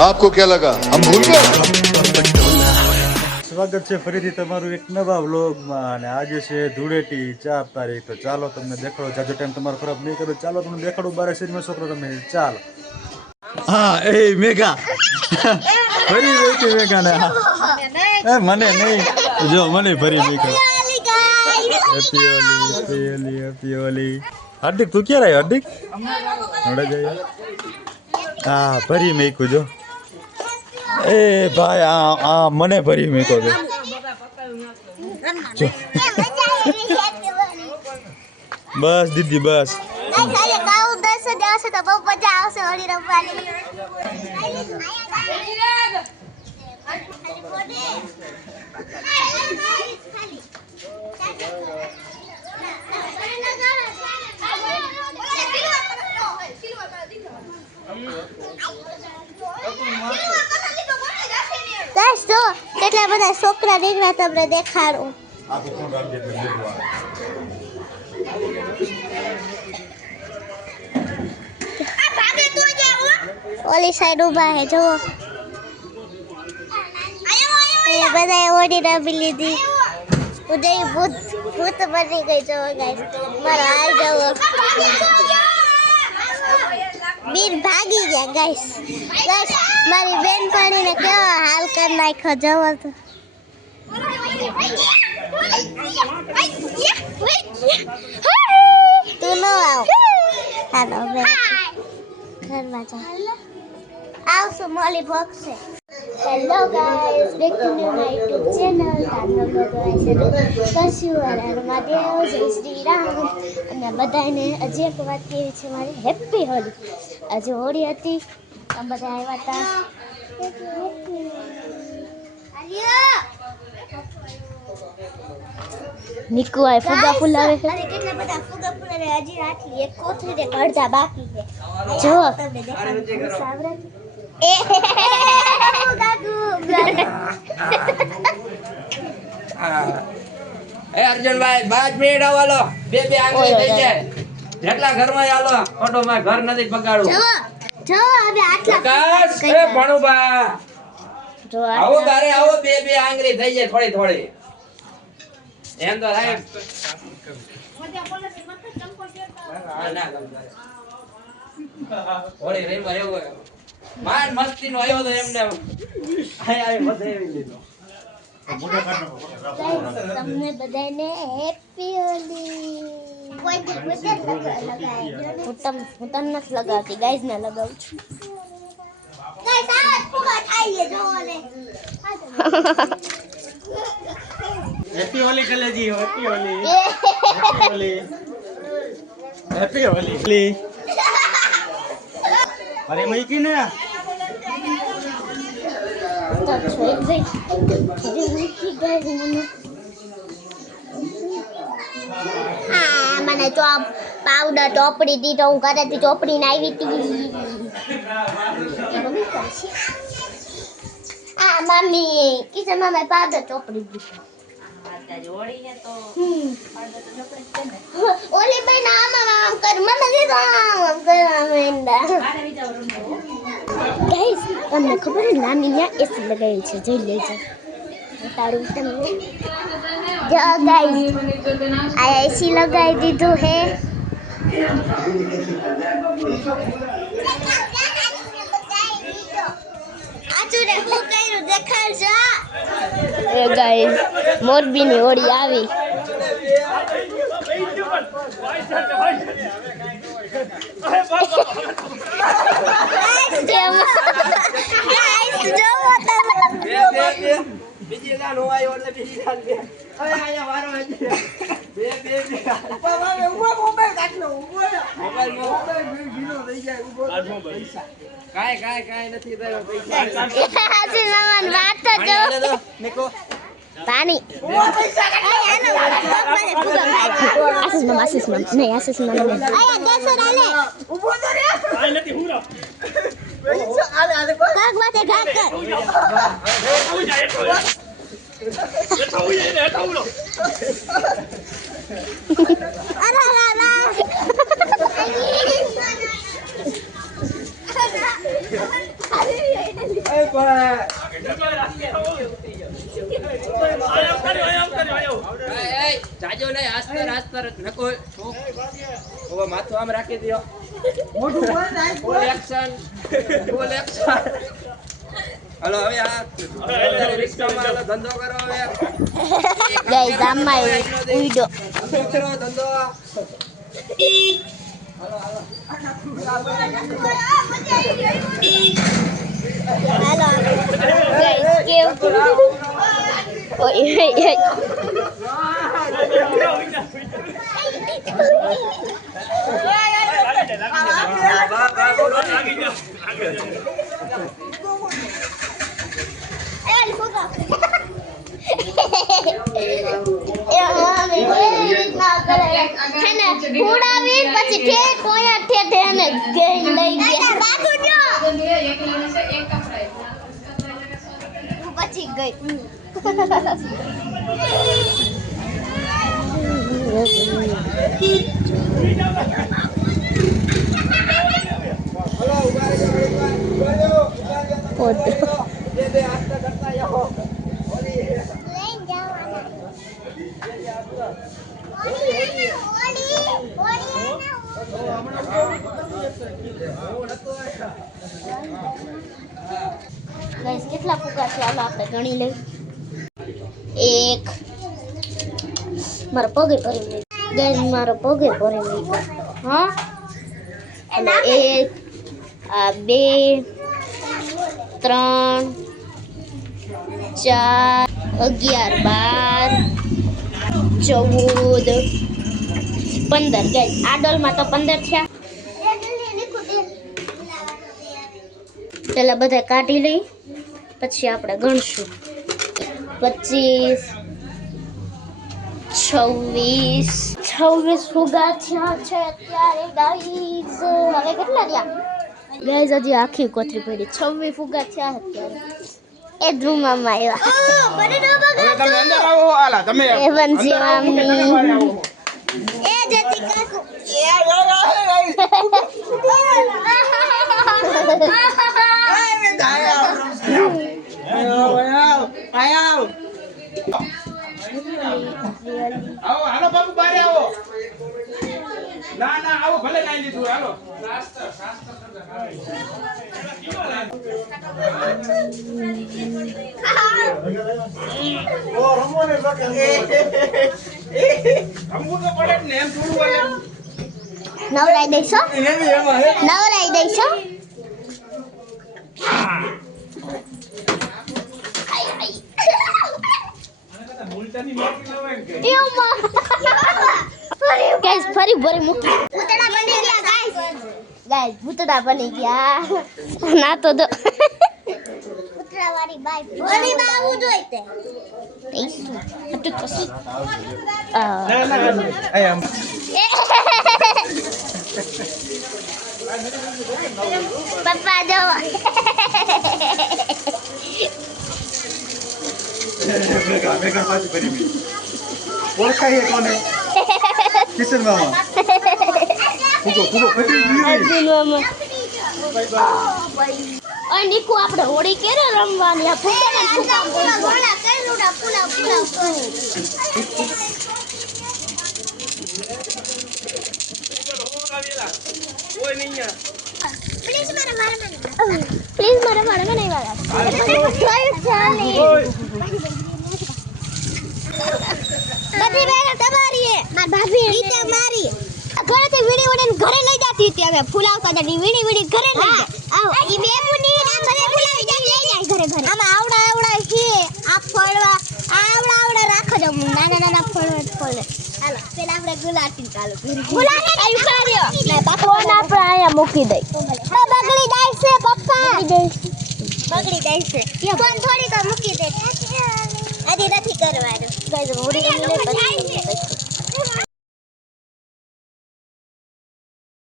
आपको क्या लगा हम भूल गए? સ્વાગત છે ફરીથી તમારું એક નવા વ્લોગમાં અને આજે છે ધૂળેટી 4 તારીખ તો ચાલો તમને દેખાડો જાજો ટાઈમ તમારો ખરાબ નહીં કરો ચાલો તમને દેખાડું બારે શેરીમાં છોકરો તમે ચાલો હા એ મેઘા ફરી બેઠી મેઘા ને એ મને નહીં જો મને ફરી મેઘા હેપી હોલી હાર્દિક તું ક્યારે આવ્યો હાર્દિક હમણાં જઈએ હા ફરી મેકું જો એ ભાઈ આ મને ભરી મેકો દે બસ દીદી બસ તો કેટલા બધા છોકરા નીકળ્યા તમને દેખાડું ઓલી સાઈડ ઉભા હે જુઓ બધા ઓડી રમી લીધી ઉદય ભૂત બની ગઈ જુઓ ગાઈસ મારો હાલ જુઓ બીર ભાગી ગયા ગાઈસ મારી બેન પાણીને કેવા હાલ કરી નાખ્યો જવો તો તું ન આવ હાલો ઘરમાં જા આવશું મોલી ભોગશે hello guys back to new my YouTube channel તાનો લોકો કશું અરરમાં દેવ જય શ્રી રામ અને બધાને હજી એક વાત કેવી છે મારી હેપી હોલી આજે હોળી હતી તમે બધા આવ્યા હતા નિકુ આ ફુગા ફુલાવે છે અરે કેટલા બધા ફુગા ફુલાવે હજી આટલી એક કોથળી ને અડધા બાકી છે જો તમને દેખાડું સાવરા એ એ અર્જુનભાઈ 5 મિનિટ આવવાનો બે આંગળી થઈ જાય જેટલા ઘરમાં આલો ઓટો માં ઘર નથી બગાડું જો હવે આટલા કાશ એ ભણુબા જો આવો બારે આવો બે આંગળી થઈ જાય થોડી થોડી એમ તો થાય ઓળી રેમ આવ્યો માન મસ્તી નો આવ્યો તો એમને આય બધે આવી લીધો તમને બધાને હેપી હોલી કોઈ હું તમને નથી લગાવતી ગાઈઝ ને લગાવું છું ગાઈઝ આજ ફુગા ખાઈએ જો ને હેપી હોલી કલેજી હેપી હોલી હેપી હોલી અરે મઈકી ને તો છોઈ ગઈ અરે મઈકી ગઈ મને તો પાવડર ચોપડી દીધો હું ઘરેથી ચોપડી ને આવી હતી મમ્મી કિચન માં મેં પાવડર ચોપડી દીધો ઓલી ભાઈ આમ કર મને દીધો આમ કરવા માંડા ગાઈસ તમને ખબર છે નાની ત્યાં એસી લગાવી છે જોઈ લેજો તારું તમને જો ગાઈસ આ એસી લગાવી દીધું હે આજુને હું કર્યું દેખાડજો એ ગાઈસ મોરબીની હોળી આવી બીજી દાન હોય એટલે બીજી દાન બે હવે આયા વારો બે મોબાઈલ કાઢ લો મોબાઈલ ગીનો થઈ જાય ઉભો કાઈ નથી થયો પૈસા હાસી મામા વાત તો જો નિકો પાણી આશીષ મામા નહીં આશીષ મામા આયા દેસો ડાલે ઉભો તો રે કાઈ નથી હું રો પૈસા આલે કાક વાતે કાક કર અરે જાજો નહીં આસ્તર નકો ઓવા માથું આમ રાખી દયો ફૂલ એક્શન હાલો હવે આ રિક્ષામાં હાલો ધંધો કરો હવે ગાઈસ આમાં ઉઈડો કરો ધંધો હાલો ગાઈસ કેવું ઓય ઓય પછી ગઈ બે આસ્તે કરતા જાઓ ગાઈસ કેટલા ફુગા છે હાલો આપણે ગણી લઈ એક મારો પગે ભરી મે ગાઈસ મારો પગે ભરી મે હા હાલો એક આ બે 3 4 11 12 14 15 ગાઈસ આ ડોલમાં તો 15 થયા પેલા બધા કાઢી લઈ પછી આપણે ગણશું 25 26 ફુગા થયા છે અત્યારે ગાઈસ હવે કેટલા રહ્યા ગાઈસ હજી આખી કોથરી પડી 26 ફુગા થયા અત્યારે એ ધ્રુમામાં આવ્યા તમે અંદર આવો આલા તમે એ વંશી મામી એ જતી કાકુ આવો હાલો બાપુ બારે આવો ના ના આવો ભલે કાઈ લીધું હાલો રમવું તો પડે જ ને એમ થોડું બોલે નવરાઈ દઈશો નવરાઈ દઈશો મુલતાની મોટી ન હોય કે ગાઈસ ફરી ભરી મૂકી ભૂતડા બની ગયા ગાઈસ ભૂતડા બની ગયા ના તો દો ભૂતડા વાળી બાઈ ભોલી બાવું જોઈ તે હટુ તો ના ના આઈ એમ પપ્પા જો મેઘા પાછી ભરી મી ઓળખાય કોને કિશન મામા ફૂગો ફટી ગયો અર્જુન મામા ઓય નીકુ આપણે હોળી કેરે રમવાની આ ફૂગા ફૂગા કેલુડા ફૂલા કોઈ નહીં પ્લીઝ મારા નહીં વાલા બધી બેગા તમારી હે માર ભાભી ઈતે મારી ઘરેથી વીડી વીડીને ઘરે લઈ જાતી હતી અમે ફૂલાવતા હતા વીડી વીડી ઘરે લઈ જાય આવ ઈ બે મુની આ મને ફૂલાવી જાય લઈ જાય ઘરે ઘરે આમાં આવડા છે આ ફળવા આવડા રાખો જો નાના ફળ હાલો પેલા આપણે ગુલાટી ચાલુ કરી ગુલાટી આયુ કર્યો ના બાપો ના આપણે આયા મૂકી દઈ બગડી જાય છે પપ્પા બગડી જાય છે ફોન થોડી તો મૂકી દે હજી નથી કરવાનું ગાઈસ હોડી